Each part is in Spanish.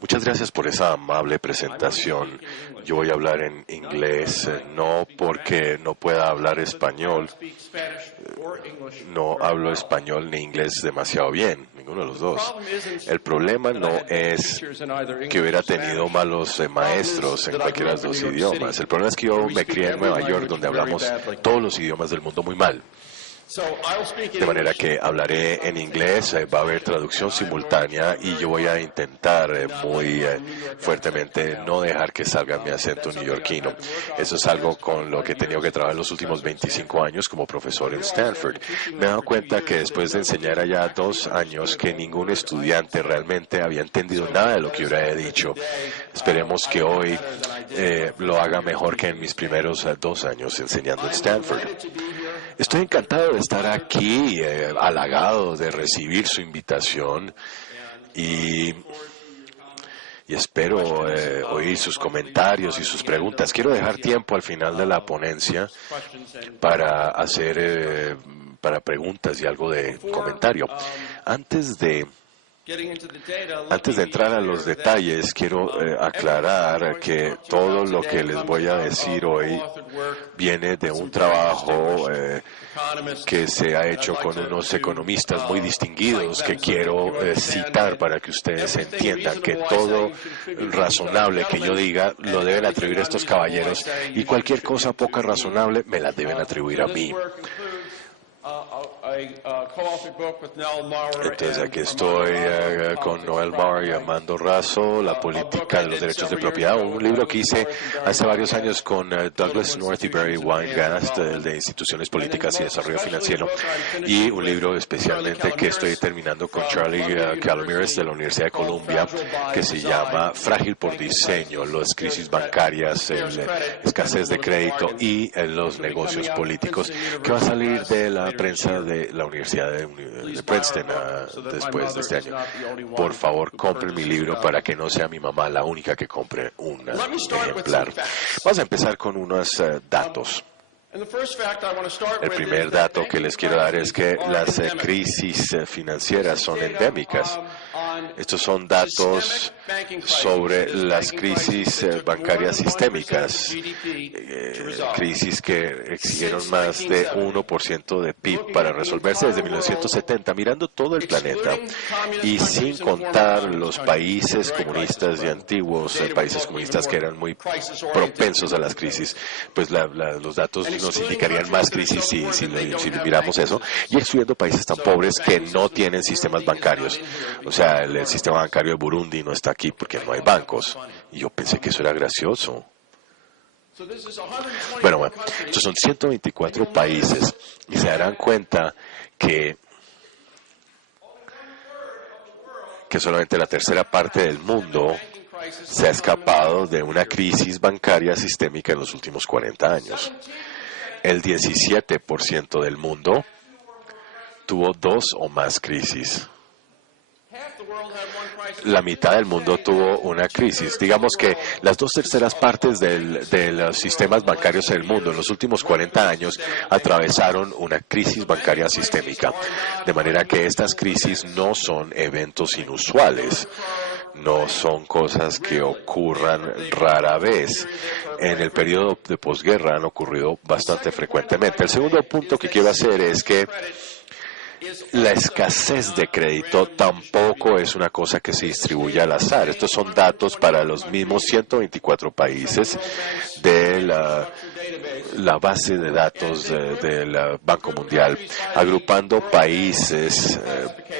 Muchas gracias por esa amable presentación. Yo voy a hablar en inglés, no porque no pueda hablar español. No hablo español ni inglés demasiado bien, ninguno de los dos. El problema no es que hubiera tenido malos maestros en cualquiera de los dos idiomas. El problema es que yo me crié en Nueva York, donde hablamos todos los idiomas del mundo muy mal. De manera que hablaré en inglés, va a haber traducción simultánea y yo voy a intentar muy fuertemente no dejar que salga mi acento neoyorquino. Eso es algo con lo que he tenido que trabajar los últimos 25 años como profesor en Stanford. Me he dado cuenta que después de enseñar allá 2 años que ningún estudiante realmente había entendido nada de lo que yo hubiera dicho. Esperemos que hoy lo haga mejor que en mis primeros 2 años enseñando en Stanford. Estoy encantado de estar aquí, halagado de recibir su invitación y espero oír sus comentarios y sus preguntas. Quiero dejar tiempo al final de la ponencia para hacer para preguntas y algo de comentario. Antes de entrar a los detalles, quiero aclarar que todo lo que les voy a decir hoy viene de un trabajo que se ha hecho con unos economistas muy distinguidos que quiero citar para que ustedes entiendan que todo razonable que yo diga lo deben atribuir a estos caballeros y cualquier cosa poco razonable me la deben atribuir a mí. Entonces aquí estoy con Noel Marr y Armando Razo, La política de los derechos de propiedad, un libro que hice hace varios años con Douglas North y Barry Weingast, el de Instituciones Políticas y Desarrollo Financiero, y un libro especialmente que estoy terminando con Charlie Calomiris de la Universidad de Columbia, que se llama Frágil por diseño, las crisis bancarias, la escasez de crédito y los negocios políticos, que va a salir de la prensa de la Universidad de Princeton después de este año. Por favor, compren mi libro para que no sea mi mamá la única que compre un ejemplar. Vamos a empezar con unos datos. El primer dato que les quiero dar es que las crisis financieras son endémicas. Estos son datos sobre las crisis bancarias sistémicas, crisis que exigieron más de 1% de PIB para resolverse desde 1970, mirando todo el planeta y sin contar los países comunistas y antiguos países comunistas que eran muy propensos a las crisis, pues los datos nos indicarían más crisis si miramos eso, y excluyendo países tan pobres que no tienen sistemas bancarios. O sea, el sistema bancario de Burundi no está aquí porque no hay bancos. Y yo pensé que eso era gracioso. Bueno, estos son 124 países y se darán cuenta que solamente la tercera parte del mundo se ha escapado de una crisis bancaria sistémica en los últimos 40 años. El 17% del mundo tuvo 2 o más crisis. La mitad del mundo tuvo una crisis. Digamos que las 2/3 partes de los sistemas bancarios del mundo en los últimos 40 años atravesaron una crisis bancaria sistémica. De manera que estas crisis no son eventos inusuales. No son cosas que ocurran rara vez. En el periodo de posguerra han ocurrido bastante frecuentemente. El segundo punto que quiero hacer es que la escasez de crédito tampoco es una cosa que se distribuye al azar. Estos son datos para los mismos 124 países de la base de datos del Banco Mundial, agrupando países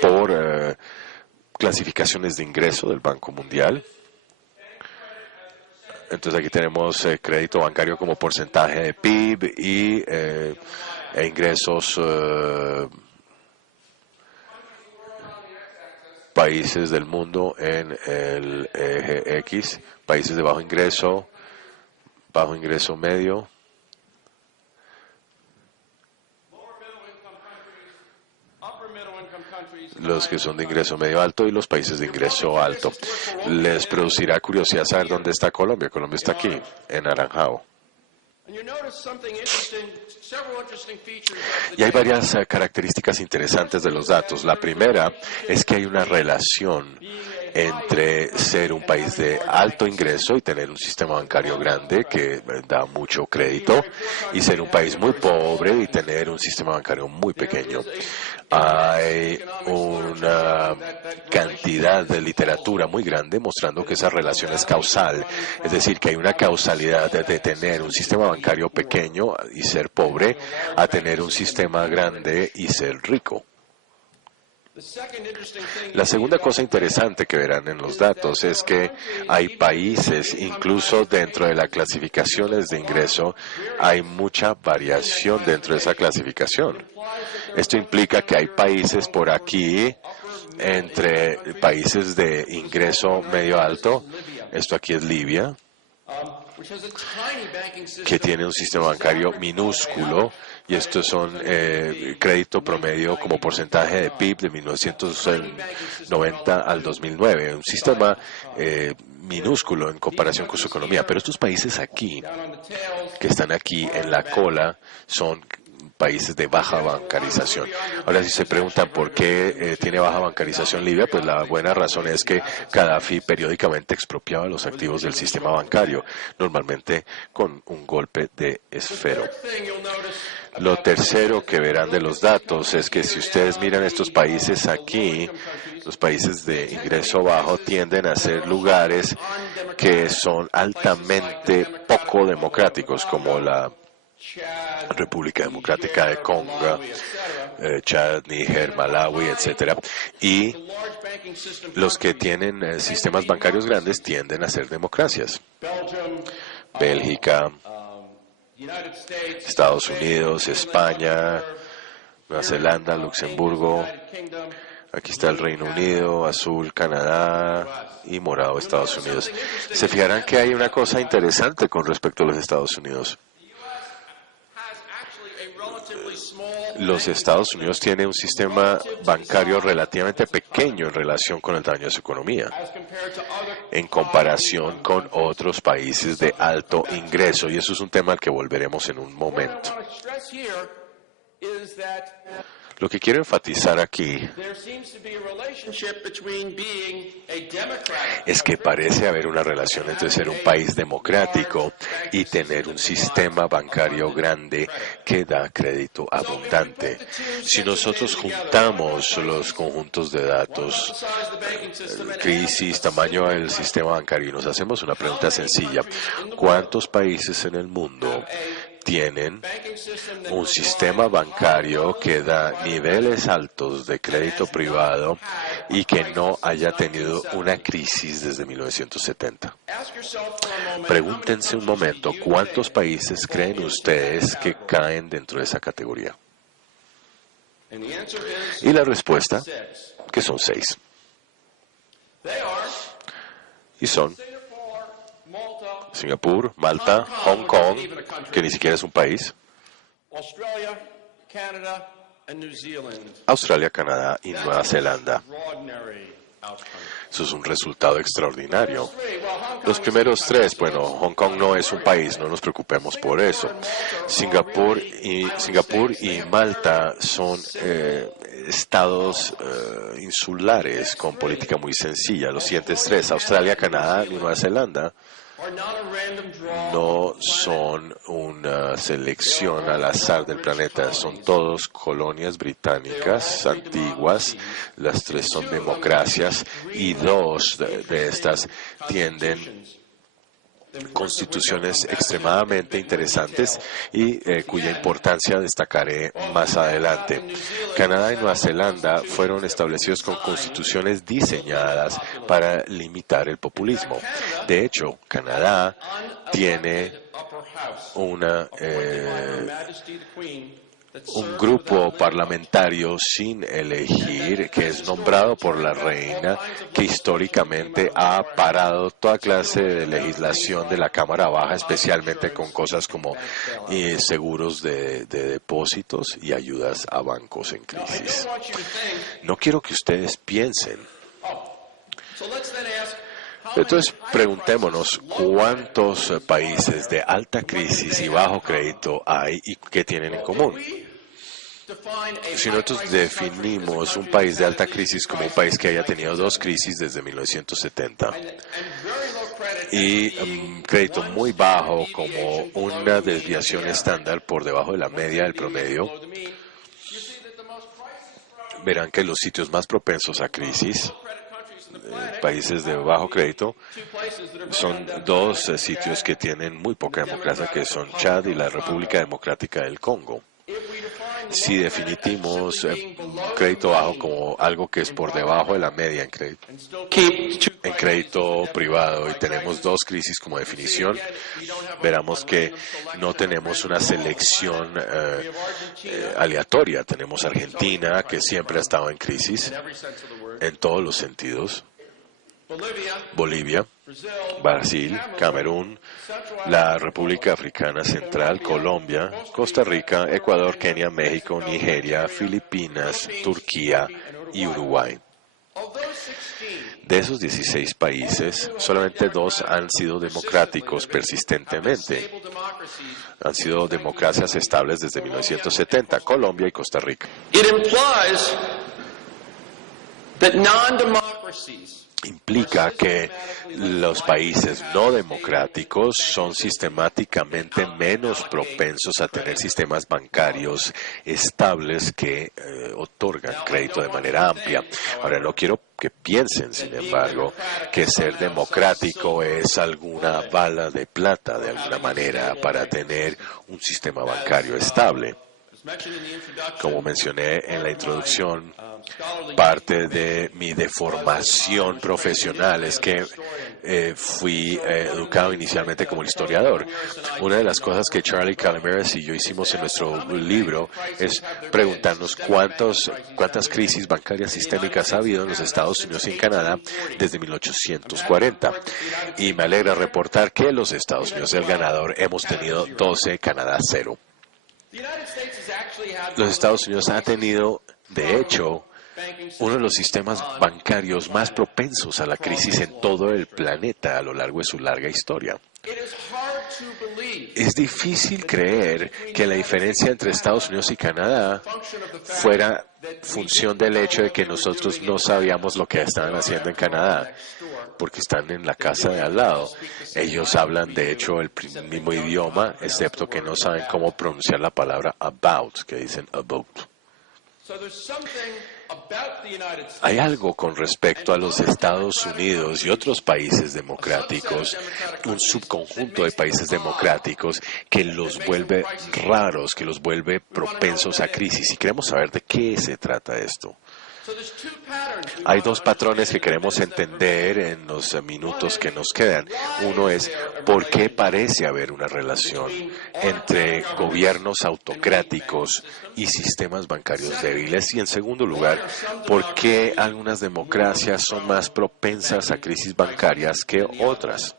por clasificaciones de ingreso del Banco Mundial. Entonces aquí tenemos crédito bancario como porcentaje de PIB y ingresos países del mundo en el eje X, países de bajo ingreso medio, los que son de ingreso medio alto y los países de ingreso alto. Les producirá curiosidad saber dónde está Colombia. Colombia está aquí, en naranjado. Y hay varias características interesantes de los datos. La primera es que hay una relación entre ser un país de alto ingreso y tener un sistema bancario grande que da mucho crédito y ser un país muy pobre y tener un sistema bancario muy pequeño. Hay una cantidad de literatura muy grande mostrando que esa relación es causal, es decir, que hay una causalidad de tener un sistema bancario pequeño y ser pobre a tener un sistema grande y ser rico. La segunda cosa interesante que verán en los datos es que hay países, incluso dentro de las clasificaciones de ingreso, hay mucha variación dentro de esa clasificación. Esto implica que hay países por aquí, entre países de ingreso medio alto, esto aquí es Libia, que tiene un sistema bancario minúsculo, y estos son crédito promedio como porcentaje de PIB de 1990 al 2009, un sistema minúsculo en comparación con su economía. Pero estos países aquí, que están aquí en la cola, son países de baja bancarización. Ahora, si se preguntan por qué tiene baja bancarización Libia, pues la buena razón es que Gaddafi periódicamente expropiaba los activos del sistema bancario, normalmente con un golpe de esfero. Lo tercero que verán de los datos es que si ustedes miran estos países aquí, los países de ingreso bajo tienden a ser lugares que son altamente poco democráticos, como la República Democrática de Congo, Chad, Níger, Malawi, etcétera. Y los que tienen sistemas bancarios grandes tienden a ser democracias. Bélgica, Estados Unidos, España, Nueva Zelanda, Luxemburgo. Aquí está el Reino Unido, azul Canadá y morado Estados Unidos. Se fijarán que hay una cosa interesante con respecto a los Estados Unidos. Los Estados Unidos tienen un sistema bancario relativamente pequeño en relación con el tamaño de su economía, en comparación con otros países de alto ingreso, y eso es un tema al que volveremos en un momento. Lo que quiero enfatizar aquí es que parece haber una relación entre ser un país democrático y tener un sistema bancario grande que da crédito abundante. Si nosotros juntamos los conjuntos de datos, crisis, tamaño del sistema bancario, y nos hacemos una pregunta sencilla: ¿cuántos países en el mundo tienen un sistema bancario que da niveles altos de crédito privado y que no haya tenido una crisis desde 1970? Pregúntense un momento, ¿cuántos países creen ustedes que caen dentro de esa categoría? Y la respuesta, que son 6. Y son Singapur, Malta, Hong Kong, que ni siquiera es un país, Australia, Canadá y Nueva Zelanda. Eso es un resultado extraordinario. Los primeros 3, bueno, Hong Kong no es un país, no nos preocupemos por eso. Singapur y Malta son estados insulares con política muy sencilla. Los siguientes 3, Australia, Canadá y Nueva Zelanda, no son una selección al azar del planeta, son todos colonias británicas antiguas, las 3 son democracias y 2 de estas tienden constituciones extremadamente interesantes y cuya importancia destacaré más adelante. Canadá y Nueva Zelanda fueron establecidos con constituciones diseñadas para limitar el populismo. De hecho, Canadá tiene un grupo parlamentario sin elegir, que es nombrado por la reina, que históricamente ha parado toda clase de legislación de la Cámara Baja, especialmente con cosas como seguros de depósitos y ayudas a bancos en crisis. No quiero que ustedes piensen, Entonces, preguntémonos cuántos países de alta crisis y bajo crédito hay y qué tienen en común. Si nosotros definimos un país de alta crisis como un país que haya tenido dos crisis desde 1970 y crédito muy bajo como una desviación estándar por debajo de la media del promedio, verán que los sitios más propensos a crisis, países de bajo crédito, son dos sitios que tienen muy poca democracia, que son Chad y la República Democrática del Congo. Si definimos crédito bajo como algo que es por debajo de la media en crédito privado y tenemos dos crisis como definición, veremos que no tenemos una selección aleatoria. Tenemos Argentina, que siempre ha estado en crisis en todos los sentidos, Bolivia, Brasil, Camerún, la República Africana Central, Colombia, Costa Rica, Ecuador, Kenia, México, Nigeria, Filipinas, Turquía y Uruguay. De esos 16 países, solamente 2 han sido democráticos persistentemente. Han sido democracias estables desde 1970, Colombia y Costa Rica. Implica que los países no democráticos son sistemáticamente menos propensos a tener sistemas bancarios estables que otorgan crédito de manera amplia. Ahora, no quiero que piensen, sin embargo, que ser democrático es alguna bala de plata, de alguna manera, para tener un sistema bancario estable. Como mencioné en la introducción, parte de mi deformación profesional es que fui educado inicialmente como historiador. Una de las cosas que Charlie Calomiris y yo hicimos en nuestro libro es preguntarnos cuántas crisis bancarias sistémicas ha habido en los Estados Unidos y en Canadá desde 1840. Y me alegra reportar que los Estados Unidos, el ganador, hemos tenido 12, Canadá 0. Los Estados Unidos han tenido, de hecho, uno de los sistemas bancarios más propensos a la crisis en todo el planeta a lo largo de su larga historia. Es difícil creer que la diferencia entre Estados Unidos y Canadá fuera función del hecho de que nosotros no sabíamos lo que estaban haciendo en Canadá, porque están en la casa de al lado. Ellos hablan, de hecho, el mismo idioma, excepto que no saben cómo pronunciar la palabra about, que dicen about. Hay algo con respecto a los Estados Unidos y otros países democráticos, un subconjunto de países democráticos que los vuelve raros, que los vuelve propensos a crisis. Y queremos saber de qué se trata esto. Hay 2 patrones que queremos entender en los minutos que nos quedan. Uno es por qué parece haber una relación entre gobiernos autocráticos y sistemas bancarios débiles. Y en segundo lugar, por qué algunas democracias son más propensas a crisis bancarias que otras.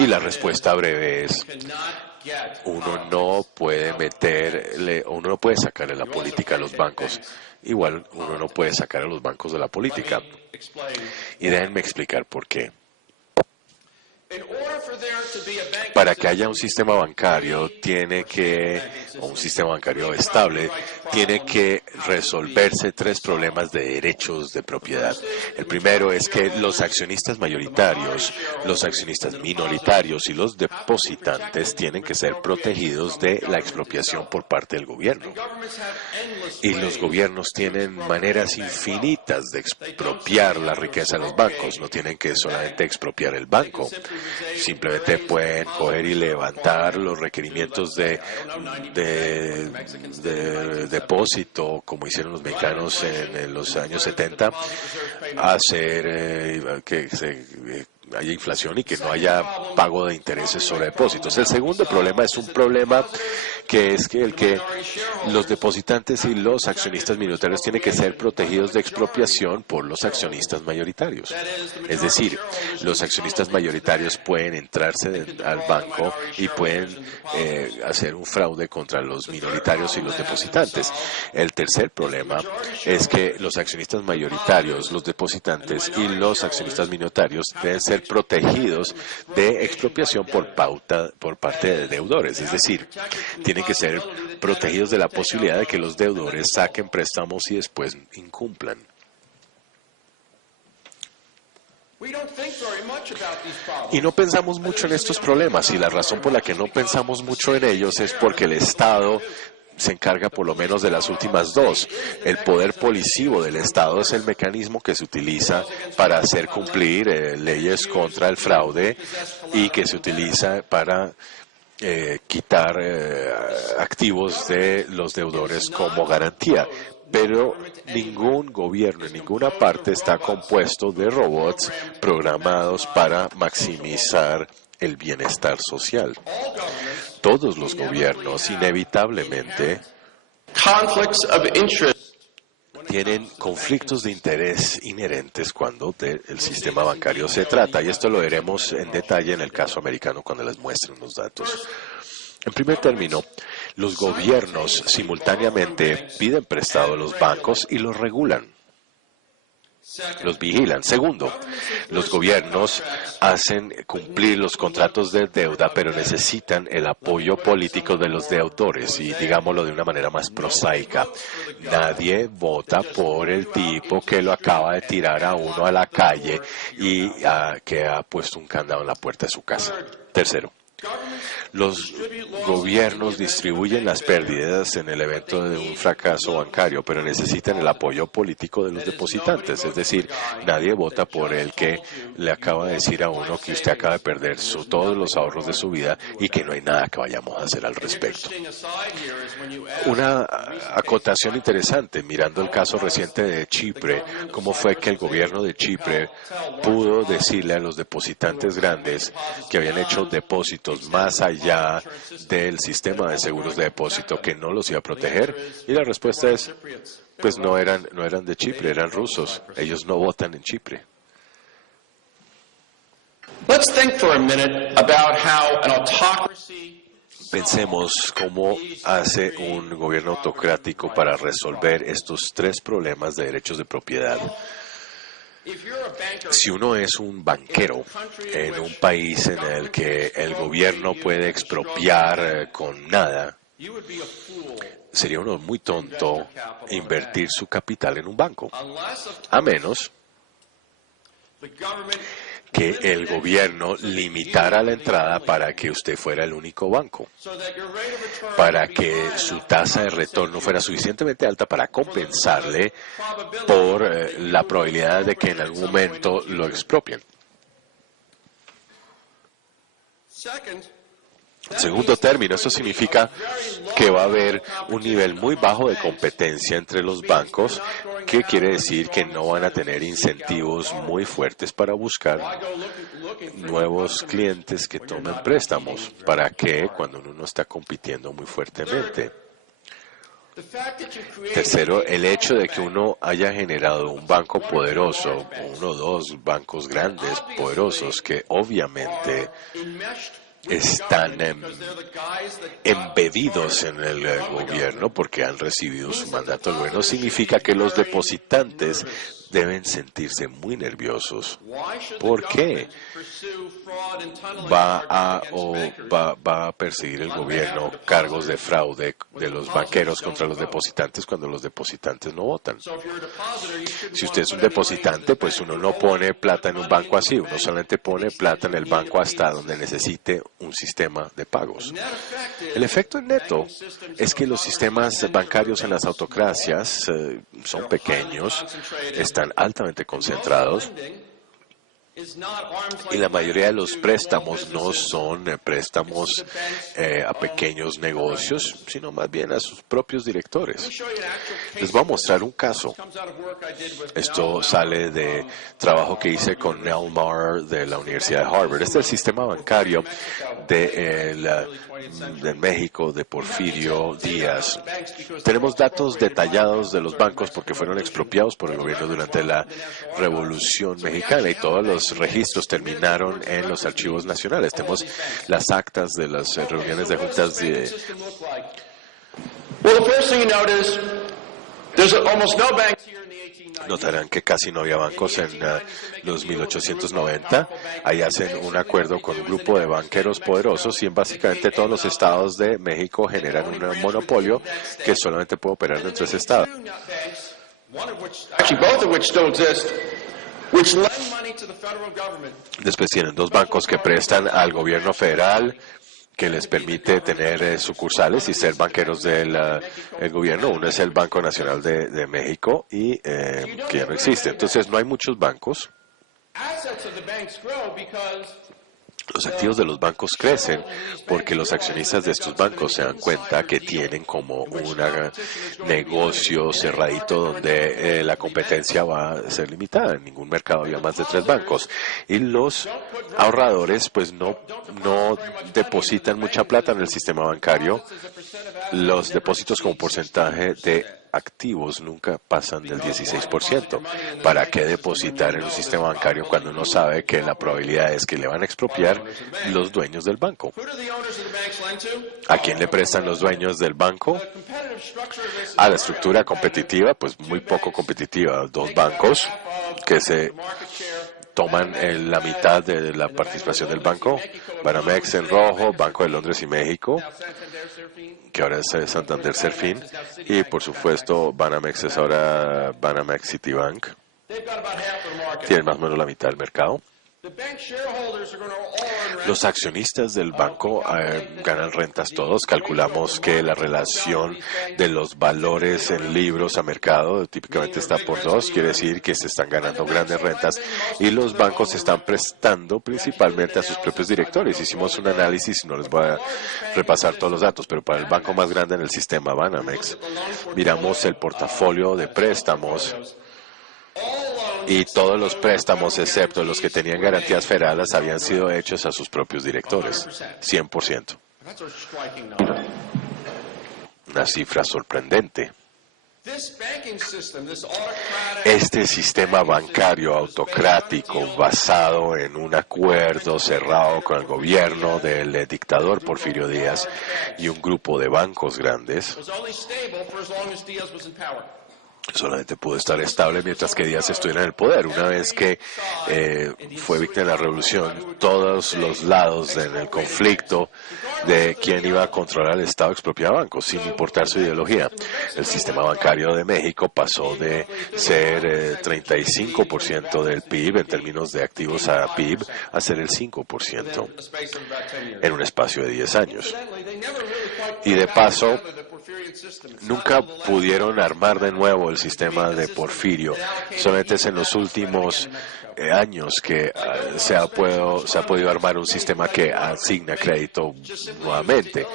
Y la respuesta breve es: uno no puede sacarle la política a los bancos. Igual uno no puede sacar a los bancos de la política. Y déjenme explicar por qué. Para que haya un sistema bancario un sistema bancario estable, tiene que resolverse 3 problemas de derechos de propiedad. El primero es que los accionistas mayoritarios, los accionistas minoritarios y los depositantes tienen que ser protegidos de la expropiación por parte del gobierno. Y los gobiernos tienen maneras infinitas de expropiar la riqueza de los bancos. No tienen que solamente expropiar el banco. Simplemente pueden coger y levantar los requerimientos de depósito, como hicieron los mexicanos en los años 70, hacer que se haya inflación y que no haya pago de intereses sobre depósitos. El segundo problema es un problema que es que los depositantes y los accionistas minoritarios tienen que ser protegidos de expropiación por los accionistas mayoritarios. Es decir, los accionistas mayoritarios pueden entrarse al banco y pueden hacer un fraude contra los minoritarios y los depositantes. El tercer problema es que los accionistas mayoritarios, los depositantes y los accionistas minoritarios deben ser protegidos de expropiación por parte de deudores. Es decir, tienen que ser protegidos de la posibilidad de que los deudores saquen préstamos y después incumplan. Y no pensamos mucho en estos problemas, y la razón por la que no pensamos mucho en ellos es porque el Estado se encarga por lo menos de las últimas dos. El poder policivo del Estado es el mecanismo que se utiliza para hacer cumplir leyes contra el fraude y que se utiliza para quitar activos de los deudores como garantía. Pero ningún gobierno en ninguna parte está compuesto de robots programados para maximizar el bienestar social. Todos los gobiernos inevitablemente tienen conflictos de interés inherentes cuando del sistema bancario se trata, y esto lo veremos en detalle en el caso americano cuando les muestren los datos. En primer término, los gobiernos simultáneamente piden prestado a los bancos y los regulan, los vigilan. Segundo, los gobiernos hacen cumplir los contratos de deuda, pero necesitan el apoyo político de los deudores. Y digámoslo de una manera más prosaica, nadie vota por el tipo que lo acaba de tirar a uno a la calle y que ha puesto un candado en la puerta de su casa. Tercero, los gobiernos distribuyen las pérdidas en el evento de un fracaso bancario, pero necesitan el apoyo político de los depositantes. Es decir, nadie vota por el que le acaba de decir a uno que usted acaba de perder todos los ahorros de su vida y que no hay nada que vayamos a hacer al respecto. Una acotación interesante, mirando el caso reciente de Chipre, cómo fue que el gobierno de Chipre pudo decirle a los depositantes grandes que habían hecho depósitos más allá del sistema de seguros de depósito que no los iba a proteger, y la respuesta es, pues no eran de Chipre, eran rusos. Ellos no votan en Chipre. Pensemos cómo hace un gobierno autocrático para resolver estos tres problemas de derechos de propiedad. Si uno es un banquero en un país en el que el gobierno puede expropiar con nada, sería uno muy tonto invertir su capital en un banco, a menos que el gobierno limitara la entrada para que usted fuera el único banco, para que su tasa de retorno fuera suficientemente alta para compensarle por la probabilidad de que en algún momento lo expropien. En segundo término, esto significa que va a haber un nivel muy bajo de competencia entre los bancos, que quiere decir que no van a tener incentivos muy fuertes para buscar nuevos clientes que tomen préstamos. ¿Para qué? Cuando uno no está compitiendo muy fuertemente. Tercero, el hecho de que uno haya generado un banco poderoso, uno o dos bancos grandes, poderosos, que obviamente están embebidos en el gobierno porque han recibido su mandato del gobierno, significa que los depositantes deben sentirse muy nerviosos. ¿Por qué va a perseguir el gobierno cargos de fraude de los banqueros contra los depositantes cuando los depositantes no votan? Si usted es un depositante, pues uno no pone plata en un banco así, uno solamente pone plata en el banco hasta donde necesite un sistema de pagos. El efecto neto es que los sistemas bancarios en las autocracias son pequeños, están altamente concentrados Y la mayoría de los préstamos no son préstamos a pequeños negocios, sino más bien a sus propios directores. Les voy a mostrar un caso. Esto sale de trabajo que hice con Nell Marr de la Universidad de Harvard. Este es el sistema bancario de México, de Porfirio Díaz. Tenemos datos detallados de los bancos porque fueron expropiados por el gobierno durante la Revolución Mexicana y todos los registros terminaron en los archivos nacionales. Tenemos las actas de las reuniones de juntas de... Notarán que casi no había bancos en los 1890. Ahí hacen un acuerdo con un grupo de banqueros poderosos y básicamente todos los estados de México generan un monopolio que solamente puede operar dentro de ese estado. Después tienen dos bancos que prestan al gobierno federal, que les permite tener sucursales y ser banqueros del el gobierno. Uno es el Banco Nacional de México y que ya no existe. Entonces no hay muchos bancos. Los activos de los bancos crecen porque los accionistas de estos bancos se dan cuenta que tienen como un negocio cerradito donde la competencia va a ser limitada. En ningún mercado había más de 3 bancos. Y los ahorradores pues no depositan mucha plata en el sistema bancario. Los depósitos como porcentaje de activos nunca pasan del 16%. ¿Para qué depositar en un sistema bancario cuando uno sabe que la probabilidad es que le van a expropiar los dueños del banco? ¿A quién le prestan los dueños del banco? A la estructura competitiva, pues muy poco competitiva. 2 bancos que se toman la mitad de la participación del banco. Banamex en rojo, Banco de Londres y México, que ahora es Santander Serfín, y por supuesto Banamex es ahora Banamex Citibank. Tienen más o menos la mitad del mercado. Los accionistas del banco ganan rentas todos. Calculamos que la relación de los valores en libros a mercado típicamente está por 2. Quiere decir que se están ganando grandes rentas y los bancos se están prestando principalmente a sus propios directores. Hicimos un análisis, no les voy a repasar todos los datos, pero para el banco más grande en el sistema, Banamex, miramos el portafolio de préstamos y todos los préstamos, excepto los que tenían garantías federales, habían sido hechos a sus propios directores, 100%. Una cifra sorprendente. Este sistema bancario autocrático basado en un acuerdo cerrado con el gobierno del dictador Porfirio Díaz y un grupo de bancos grandes solamente pudo estar estable mientras que Díaz estuviera en el poder. Una vez que fue víctima de la revolución, todos los lados en el conflicto de quién iba a controlar el Estado expropiaba bancos, sin importar su ideología. El sistema bancario de México pasó de ser 35% del PIB en términos de activos a PIB a ser el 5% en un espacio de 10 años. Y de paso, nunca pudieron armar de nuevo el sistema de Porfirio. Solamente es en los últimos años que se ha podido armar un sistema que asigna crédito nuevamente.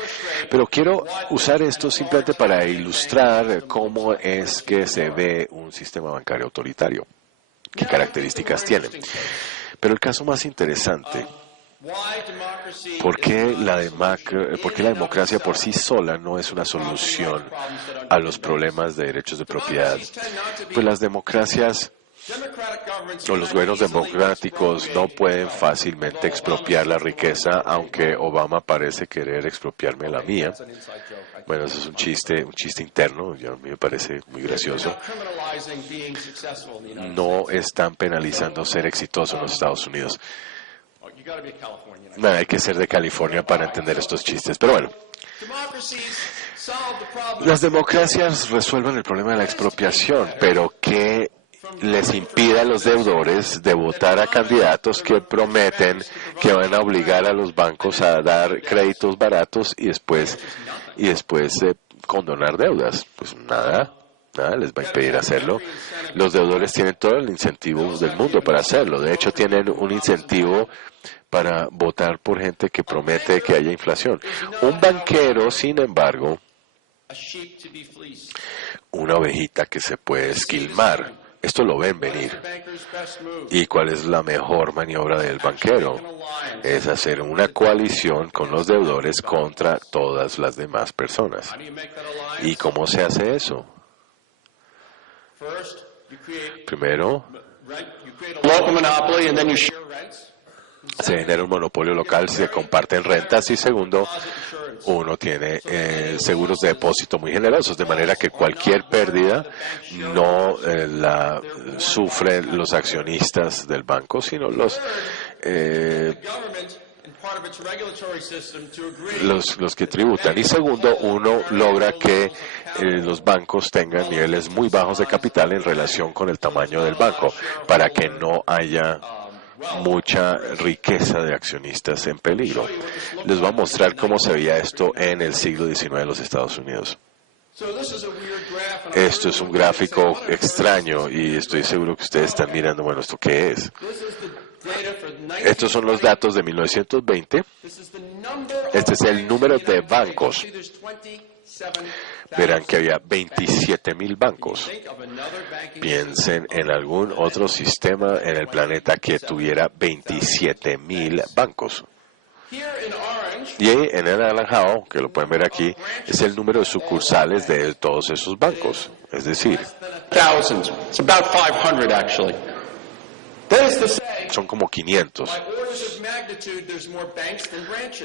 Pero quiero usar esto simplemente para ilustrar cómo es que se ve un sistema bancario autoritario, qué características tiene. Pero el caso más interesante, ¿por qué la democracia por sí sola no es una solución a los problemas de derechos de propiedad? Pues las democracias o los gobiernos democráticos no pueden fácilmente expropiar la riqueza, aunque Obama parece querer expropiarme la mía. Bueno, eso es un chiste interno, a mí me parece muy gracioso. No están penalizando ser exitoso en los Estados Unidos. No, hay que ser de California para entender estos chistes, pero bueno. Las democracias resuelven el problema de la expropiación, pero ¿qué les impide a los deudores de votar a candidatos que prometen que van a obligar a los bancos a dar créditos baratos y después condonar deudas? Pues nada. Nada les va a impedir hacerlo. Los deudores tienen todo el incentivo del mundo para hacerlo. De hecho, tienen un incentivo para votar por gente que promete que haya inflación. Un banquero, sin embargo, una ovejita que se puede esquilmar. Esto lo ven venir. ¿Y cuál es la mejor maniobra del banquero? Es hacer una coalición con los deudores contra todas las demás personas. ¿Y cómo se hace eso? Primero, se genera un monopolio local, se comparten rentas y segundo, uno tiene seguros de depósito muy generosos, de manera que cualquier pérdida no la sufren los accionistas del banco, sino los que tributan. Y segundo, uno logra que los bancos tengan niveles muy bajos de capital en relación con el tamaño del banco, para que no haya mucha riqueza de accionistas en peligro. Les voy a mostrar cómo se veía esto en el siglo XIX en los Estados Unidos. Esto es un gráfico extraño y estoy seguro que ustedes están mirando, bueno, ¿esto qué es? Estos son los datos de 1920. Este es el número de bancos. Verán que había 27,000 bancos. Piensen en algún otro sistema en el planeta que tuviera 27,000 bancos. Y en el anaranjado, que lo pueden ver aquí, es el número de sucursales de todos esos bancos. Es decir, son como 500.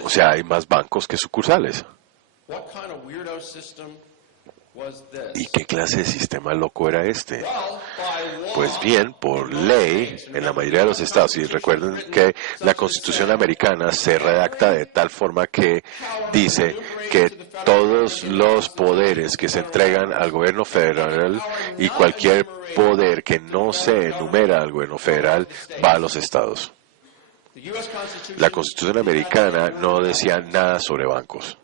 O sea, hay más bancos que sucursales. ¿Y qué clase de sistema loco era este? Pues bien, por ley, en la mayoría de los estados, y recuerden que la Constitución americana se redacta de tal forma que dice que todos los poderes que se entregan al gobierno federal y cualquier poder que no se enumera al gobierno federal va a los estados. La Constitución americana no decía nada sobre bancos.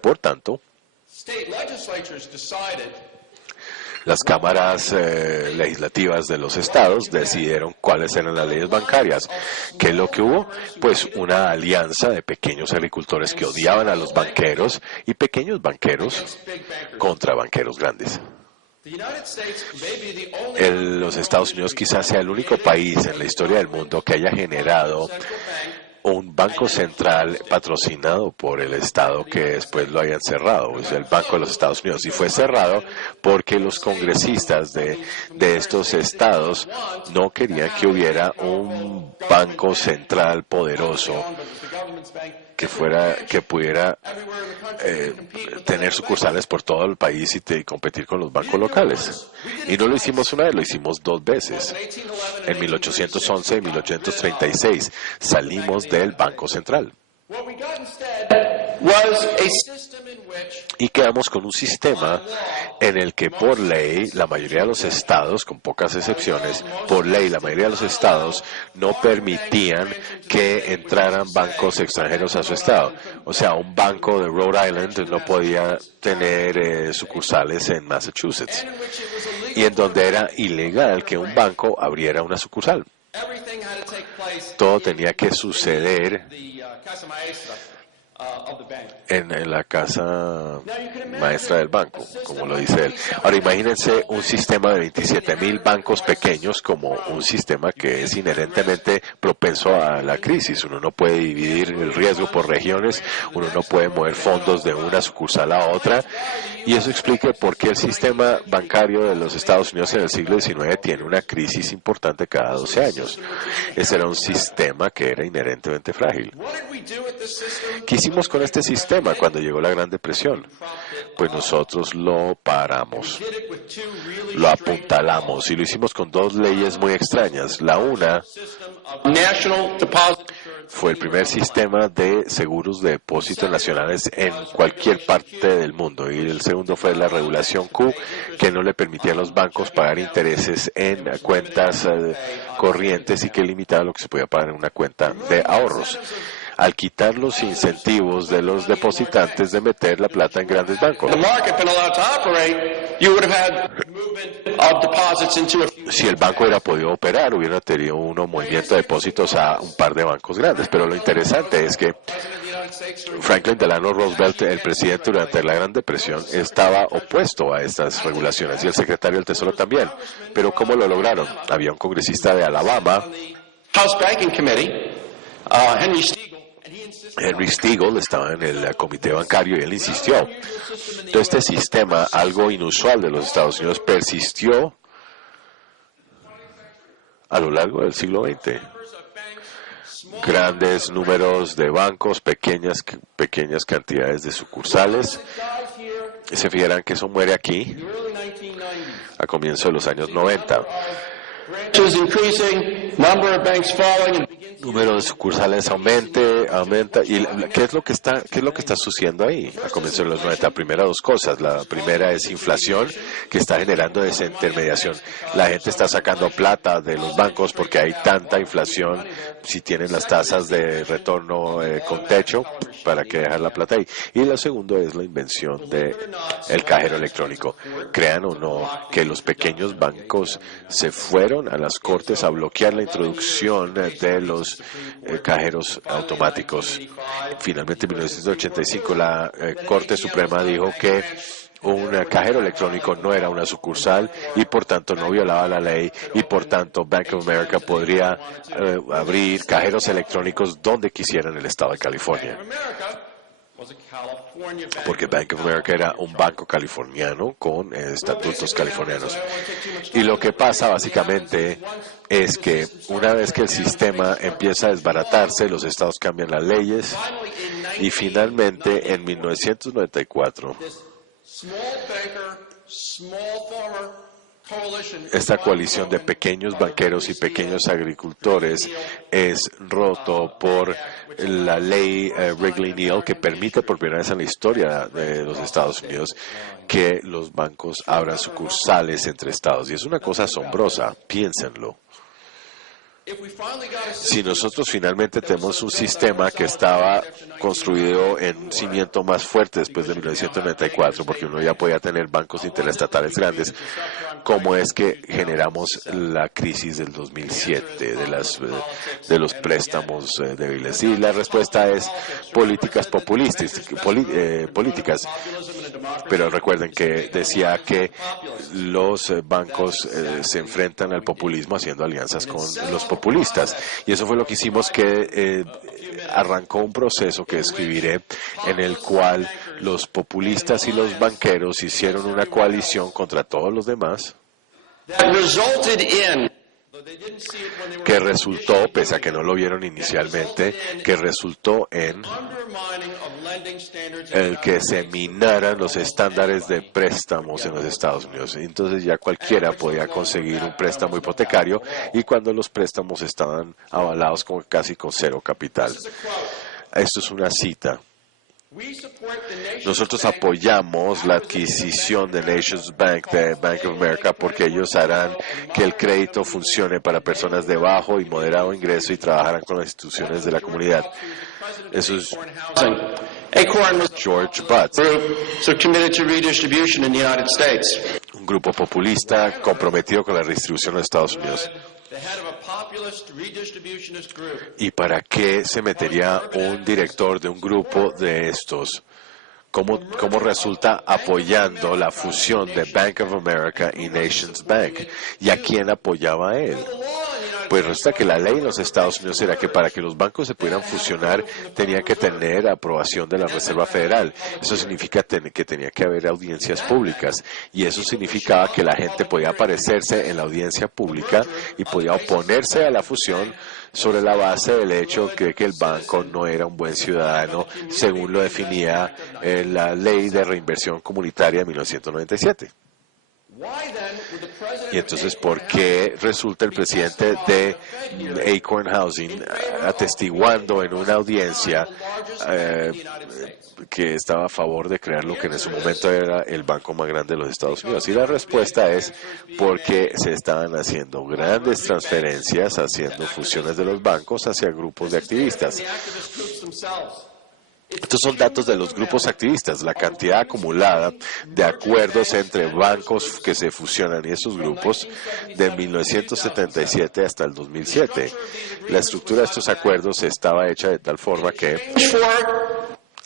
Por tanto, las cámaras legislativas de los estados decidieron cuáles eran las leyes bancarias. ¿Qué es lo que hubo? Pues una alianza de pequeños agricultores que odiaban a los banqueros y pequeños banqueros contra banqueros grandes. Los Estados Unidos quizás sea el único país en la historia del mundo que haya generado un banco central patrocinado por el Estado que después lo hayan cerrado, es el Banco de los Estados Unidos, y fue cerrado porque los congresistas de estos estados no querían que hubiera un banco central poderoso que pudiera tener sucursales por todo el país y competir con los bancos locales. Y no lo hicimos una vez, lo hicimos 2 veces. En 1811 y 1836 salimos del Banco Central. Y quedamos con un sistema en el que por ley la mayoría de los estados, con pocas excepciones, por ley la mayoría de los estados no permitían que entraran bancos extranjeros a su estado. O sea, un banco de Rhode Island no podía tener sucursales en Massachusetts. Y en donde era ilegal que un banco abriera una sucursal. Todo tenía que suceder en la casa maestra del banco, como lo dice él. Ahora imagínense un sistema de 27,000 bancos pequeños como un sistema que es inherentemente propenso a la crisis. Uno no puede dividir el riesgo por regiones, uno no puede mover fondos de una sucursal a otra, y eso explica por qué el sistema bancario de los Estados Unidos en el siglo XIX tiene una crisis importante cada 12 años. Ese era un sistema que era inherentemente frágil. ¿Qué hicimos con este sistema cuando llegó la Gran Depresión? Pues nosotros lo paramos, lo apuntalamos y lo hicimos con 2 leyes muy extrañas. La una fue el primer sistema de seguros de depósito nacionales en cualquier parte del mundo, y el segundo fue la regulación Q, que no le permitía a los bancos pagar intereses en cuentas corrientes y que limitaba lo que se podía pagar en una cuenta de ahorros, al quitar los incentivos de los depositantes de meter la plata en grandes bancos. Si el banco hubiera podido operar, hubiera tenido un movimiento de depósitos a un par de bancos grandes. Pero lo interesante es que Franklin Delano Roosevelt, el presidente durante la Gran Depresión, estaba opuesto a estas regulaciones y el secretario del Tesoro también. Pero ¿cómo lo lograron? Había un congresista de Alabama, Henry Steagall, estaba en el comité bancario y él insistió. Todo este sistema, algo inusual de los Estados Unidos, persistió a lo largo del siglo XX. Grandes números de bancos, pequeñas cantidades de sucursales. Se fijarán que eso muere aquí a comienzos de los años 90. Número de sucursales aumenta. ¿Y qué es lo que está sucediendo ahí? A comienzos de los 90, primera dos cosas. La primera es inflación, que está generando desintermediación. La gente está sacando plata de los bancos porque hay tanta inflación. Si tienen las tasas de retorno con techo, ¿para qué dejar la plata ahí? Y lo segundo es la invención del cajero electrónico. Crean o no que los pequeños bancos se fueron a las cortes a bloquear la introducción de los cajeros automáticos. Finalmente, en 1985, la Corte Suprema dijo que un cajero electrónico no era una sucursal y por tanto no violaba la ley y por tanto Bank of America podría abrir cajeros electrónicos donde quisiera en el estado de California. Porque Bank of America era un banco californiano con estatutos californianos. Y lo que pasa básicamente es que una vez que el sistema empieza a desbaratarse, los estados cambian las leyes y finalmente en 1994 esta coalición de pequeños banqueros y pequeños agricultores es roto por la ley Wrigley-Neal, que permite por primera vez en la historia de los Estados Unidos que los bancos abran sucursales entre estados. Y es una cosa asombrosa, piénsenlo. Si nosotros finalmente tenemos un sistema que estaba construido en un cimiento más fuerte después de 1994, porque uno ya podía tener bancos interestatales grandes, ¿cómo es que generamos la crisis del 2007 de los préstamos débiles? Y la respuesta es políticas populistas, políticas. Pero recuerden que decía que los bancos se enfrentan al populismo haciendo alianzas con los populistas. Y eso fue lo que hicimos, que arrancó un proceso que escribiré en el cual los populistas y los banqueros hicieron una coalición contra todos los demás, que resultó, pese a que no lo vieron inicialmente, que resultó en el que se minaran los estándares de préstamos en los Estados Unidos. Entonces ya cualquiera podía conseguir un préstamo hipotecario y cuando los préstamos estaban avalados casi con cero capital. Esto es una cita. Nosotros apoyamos la adquisición de Nations Bank, de Bank of America, porque ellos harán que el crédito funcione para personas de bajo y moderado ingreso y trabajarán con las instituciones de la comunidad. Eso es George Butt, un grupo populista comprometido con la redistribución de Estados Unidos. ¿Y para qué se metería un director de un grupo de estos? ¿Cómo resulta apoyando la fusión de Bank of America y Nations Bank? ¿Y a quién apoyaba a él? Pues resulta que la ley en los Estados Unidos era que para que los bancos se pudieran fusionar tenían que tener aprobación de la Reserva Federal. Eso significa que tenía que haber audiencias públicas y eso significaba que la gente podía aparecerse en la audiencia pública y podía oponerse a la fusión sobre la base del hecho que el banco no era un buen ciudadano, según lo definía la Ley de Reinversión Comunitaria de 1997. Y entonces, ¿por qué resulta el presidente de Acorn Housing atestiguando en una audiencia que estaba a favor de crear lo que en ese momento era el banco más grande de los Estados Unidos? Y la respuesta es porque se estaban haciendo grandes transferencias, haciendo fusiones de los bancos hacia grupos de activistas. Estos son datos de los grupos activistas, la cantidad acumulada de acuerdos entre bancos que se fusionan y esos grupos de 1977 hasta el 2007. La estructura de estos acuerdos estaba hecha de tal forma que,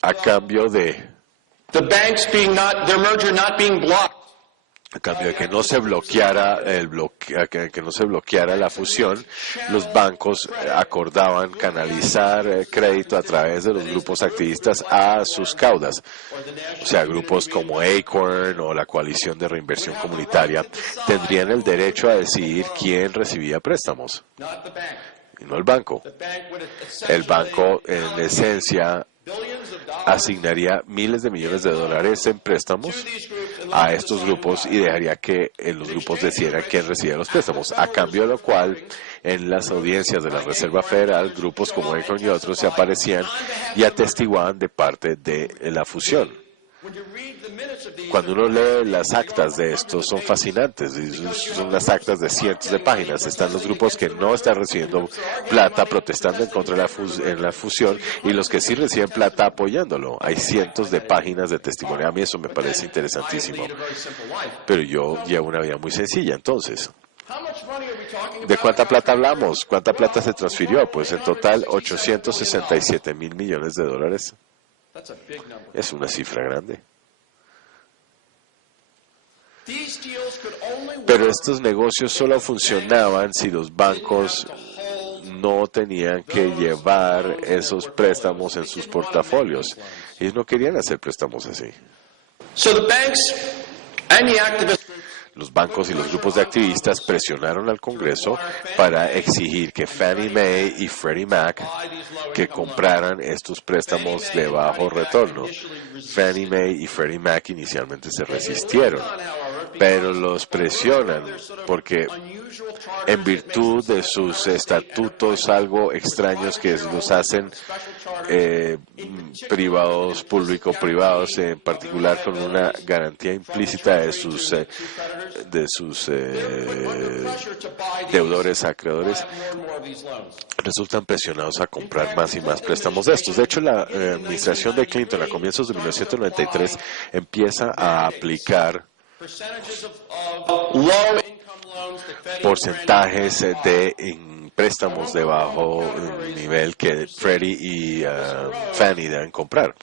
a cambio de que no se bloqueara que no se bloqueara la fusión, los bancos acordaban canalizar crédito a través de los grupos activistas a sus caudas. O sea, grupos como Acorn o la Coalición de Reinversión Comunitaria tendrían el derecho a decidir quién recibía préstamos, y no el banco. El banco, en esencia, asignaría miles de millones de dólares en préstamos a estos grupos y dejaría que los grupos decidieran quién recibía los préstamos, a cambio de lo cual en las audiencias de la Reserva Federal grupos como Acorn y otros se aparecían y atestiguaban de parte de la fusión. Cuando uno lee las actas de esto, son fascinantes, son las actas de cientos de páginas. Están los grupos que no están recibiendo plata protestando en contra de la fusión y los que sí reciben plata apoyándolo. Hay cientos de páginas de testimonio. A mí eso me parece interesantísimo. Pero yo llevo una vida muy sencilla, entonces. ¿De cuánta plata hablamos? ¿Cuánta plata se transfirió? Pues en total 867 mil millones de dólares. Es una cifra grande. Pero estos negocios solo funcionaban si los bancos no tenían que llevar esos préstamos en sus portafolios. Ellos no querían hacer préstamos así. Los bancos y los grupos de activistas presionaron al Congreso para exigir que Fannie Mae y Freddie Mac que compraran estos préstamos de bajo retorno. Fannie Mae y Freddie Mac inicialmente se resistieron, pero los presionan porque en virtud de sus estatutos algo extraños que los hacen privados, público-privados, en particular con una garantía implícita de sus deudores acreedores, resultan presionados a comprar más y más préstamos de estos. De hecho, la administración de Clinton a comienzos de 1993 empieza a aplicar porcentajes de préstamos de bajo nivel que Freddie y Fannie deben comprar.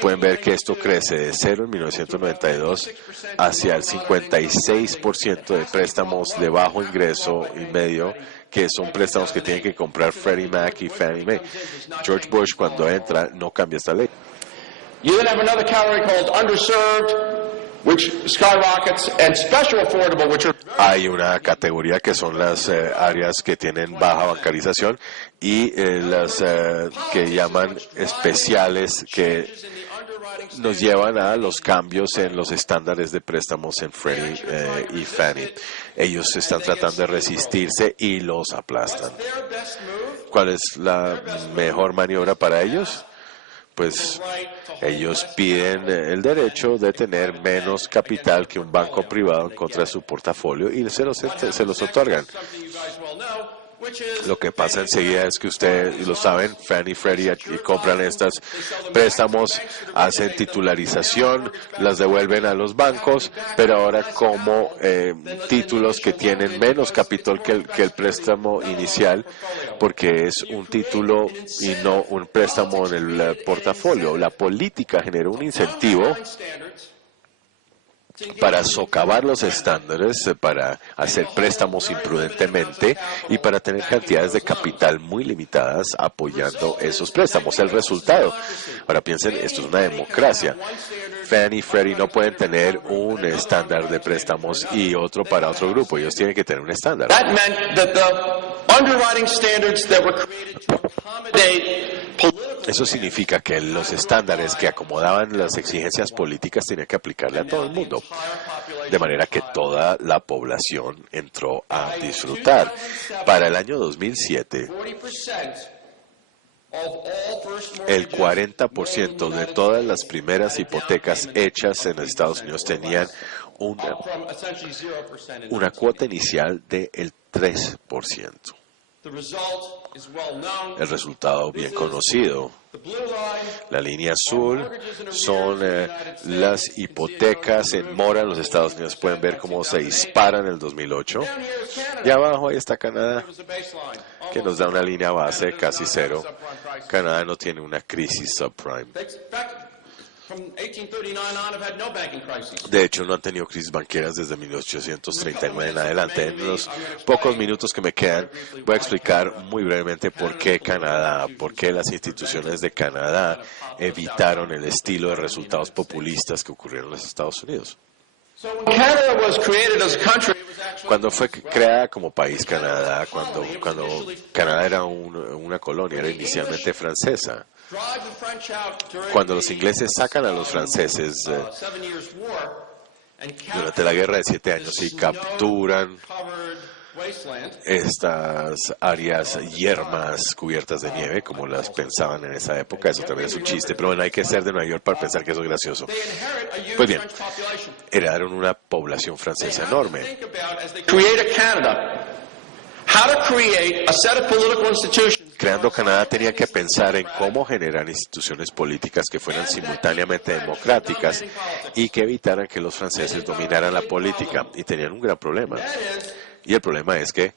Pueden ver que esto crece de 0 en 1992 hacia el 56% de préstamos de bajo ingreso y medio, que son préstamos que tienen que comprar Freddie Mac y Fannie Mae. George Bush, cuando entra, no cambia esta ley. You then have another category called underserved, which skyrockets, and special affordable, which are... Hay una categoría que son las áreas que tienen baja bancarización y las que llaman especiales, que nos llevan a los cambios en los estándares de préstamos en Freddie y Fannie. Ellos están tratando de resistirse y los aplastan. ¿Cuál es la mejor maniobra para ellos? Pues ellos piden el derecho de tener menos capital que un banco privado en contra de su portafolio y se los otorgan. Lo que pasa enseguida es que ustedes lo saben, Fannie y Freddie compran estos préstamos, hacen titularización, las devuelven a los bancos, pero ahora como títulos que tienen menos capital que el préstamo inicial, porque es un título y no un préstamo en el portafolio. La política generó un incentivo para socavar los estándares, para hacer préstamos imprudentemente y para tener cantidades de capital muy limitadas apoyando esos préstamos. El resultado, ahora piensen, esto es una democracia. Fannie y Freddie no pueden tener un estándar de préstamos y otro para otro grupo. Ellos tienen que tener un estándar. Eso significa que los estándares que acomodaban las exigencias políticas tenían que aplicarle a todo el mundo, de manera que toda la población entró a disfrutar. Para el año 2007, el 40% de todas las primeras hipotecas hechas en Estados Unidos tenían una cuota inicial del 3%. El resultado bien conocido. La línea azul son las hipotecas en mora en los Estados Unidos. Pueden ver cómo se disparan en el 2008. Y abajo ahí está Canadá, que nos da una línea base casi cero. Canadá no tiene una crisis subprime. De hecho, no han tenido crisis banqueras desde 1839 en adelante. En los pocos minutos que me quedan, voy a explicar muy brevemente por qué Canadá, por qué las instituciones de Canadá evitaron el estilo de resultados populistas que ocurrieron en los Estados Unidos. Cuando fue creada como país Canadá, cuando Canadá era una colonia, era inicialmente francesa. Cuando los ingleses sacan a los franceses durante la Guerra de 7 Años y capturan estas áreas yermas cubiertas de nieve, como las pensaban en esa época, eso también es un chiste, pero bueno, hay que ser de Nueva York para pensar que eso es gracioso. Pues bien, heredaron una población francesa enorme. Creando Canadá tenían que pensar en cómo generar instituciones políticas que fueran simultáneamente democráticas y que evitaran que los franceses dominaran la política. Y tenían un gran problema. Y el problema es que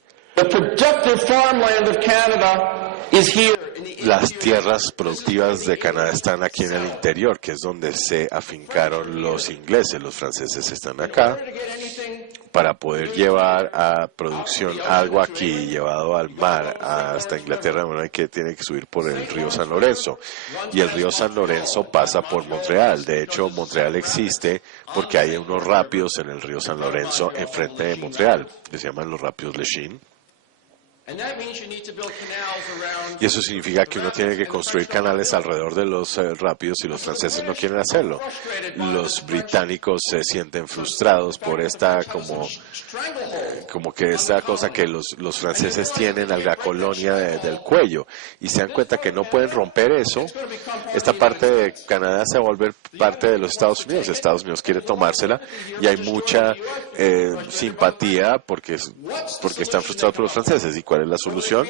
las tierras productivas de Canadá están aquí en el interior, que es donde se afincaron los ingleses. Los franceses están acá. Para poder llevar a producción algo aquí, llevado al mar hasta Inglaterra, bueno, tiene que subir por el río San Lorenzo. Y el río San Lorenzo pasa por Montreal. De hecho, Montreal existe porque hay unos rápidos en el río San Lorenzo enfrente de Montreal, que se llaman los rápidos Lachine. Y eso significa que uno tiene que construir canales alrededor de los rápidos y los franceses no quieren hacerlo. Los británicos se sienten frustrados por esta como que esta cosa que los franceses tienen a la colonia del cuello y se dan cuenta que no pueden romper eso. Esta parte de Canadá se va a volver parte de los Estados Unidos. Estados Unidos quiere tomársela y hay mucha simpatía porque están frustrados por los franceses. ¿Y cuál es la solución?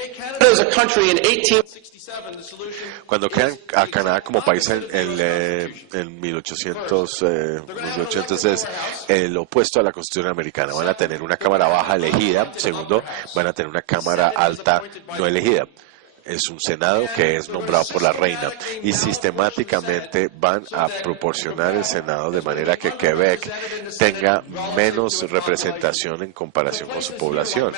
Cuando crean a Canadá como país en 1800 es el opuesto a la Constitución americana. Van a tener una cámara baja elegida. Segundo, van a tener una cámara alta no elegida. Es un Senado que es nombrado por la reina y sistemáticamente van a proporcionar el Senado de manera que Quebec tenga menos representación en comparación con su población.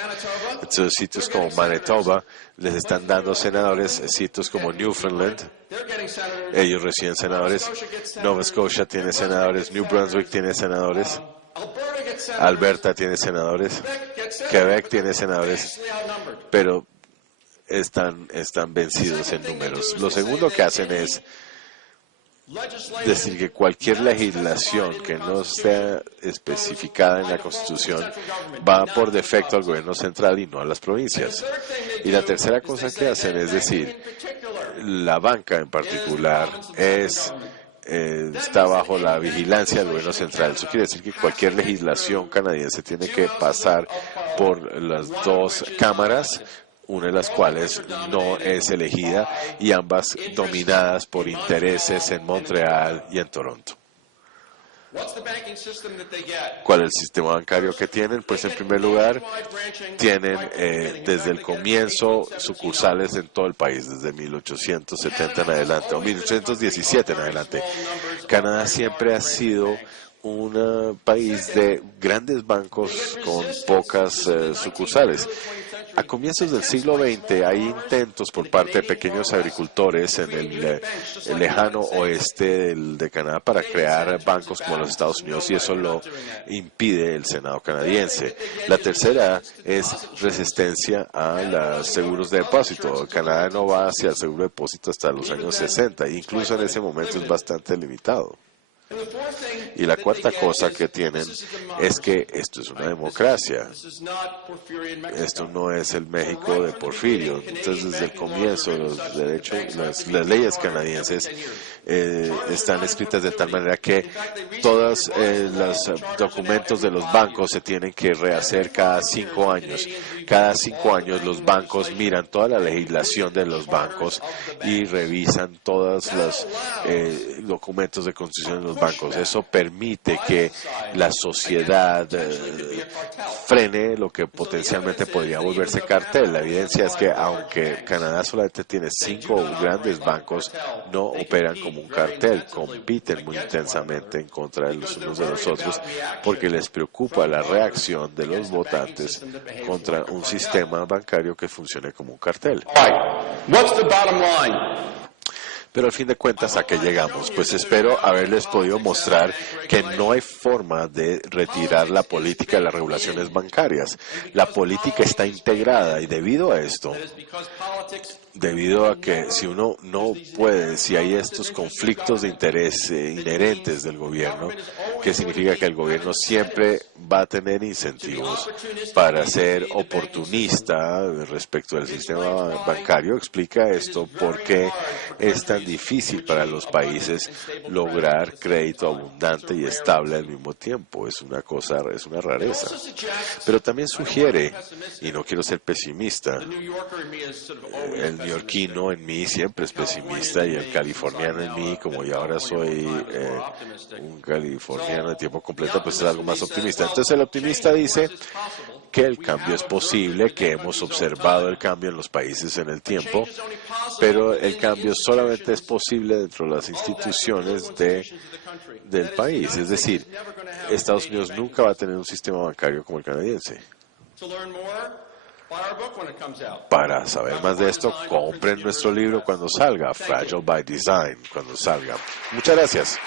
Entonces, sitios como Manitoba les están dando senadores, sitios como Newfoundland, ellos reciben senadores, Nova Scotia tiene senadores, New Brunswick tiene senadores, Alberta tiene senadores, Quebec tiene senadores, pero están vencidos en números. Lo segundo que hacen es decir que cualquier legislación que no esté especificada en la Constitución va por defecto al gobierno central y no a las provincias. Y la tercera cosa que hacen es decir, la banca en particular está bajo la vigilancia del gobierno central. Eso quiere decir que cualquier legislación canadiense tiene que pasar por las dos cámaras, una de las cuales no es elegida y ambas dominadas por intereses en Montreal y en Toronto. ¿Cuál es el sistema bancario que tienen? Pues en primer lugar, tienen desde el comienzo sucursales en todo el país, desde 1870 en adelante, o 1817 en adelante. Canadá siempre ha sido un país de grandes bancos con pocas sucursales. A comienzos del siglo XX hay intentos por parte de pequeños agricultores en el lejano oeste de Canadá para crear bancos como los Estados Unidos y eso lo impide el Senado canadiense. La tercera es resistencia a los seguros de depósito. Canadá no va hacia el seguro de depósito hasta los años 60 e incluso en ese momento es bastante limitado. Y la cuarta cosa que tienen es que esto es una democracia. Esto no es el México de Porfirio. Entonces, desde el comienzo, los derechos, las leyes canadienses están escritas de tal manera que todos los documentos de los bancos se tienen que rehacer cada 5 años. Cada 5 años los bancos miran toda la legislación de los bancos y revisan todos los documentos de constitución de los bancos. Eso permite que la sociedad frene lo que potencialmente podría volverse cartel. La evidencia es que aunque Canadá solamente tiene 5 grandes bancos, no operan como un cartel, compiten muy intensamente en contra de los unos de los otros porque les preocupa la reacción de los votantes contra un sistema bancario que funcione como un cartel. What's the bottom line? Pero al fin de cuentas, ¿a qué llegamos? Pues espero haberles podido mostrar que no hay forma de retirar la política de las regulaciones bancarias. La política está integrada y debido a esto, debido a que si uno no puede, si hay estos conflictos de interés inherentes del gobierno, que significa que el gobierno siempre va a tener incentivos para ser oportunista respecto al sistema bancario, explica esto porque es tan difícil para los países lograr crédito abundante y estable al mismo tiempo. Es una cosa, es una rareza. Pero también sugiere, y no quiero ser pesimista, el neoyorquino en mí siempre es pesimista y el californiano en mí, como yo ahora soy un californiano de tiempo completo, pues es algo más optimista. Entonces el optimista dice que el cambio es posible, que hemos observado el cambio en los países en el tiempo, pero el cambio solamente es posible dentro de las instituciones del país. Es decir, Estados Unidos nunca va a tener un sistema bancario como el canadiense. Para saber más de esto, compren nuestro libro cuando salga, Fragile by Design, cuando salga. Muchas gracias.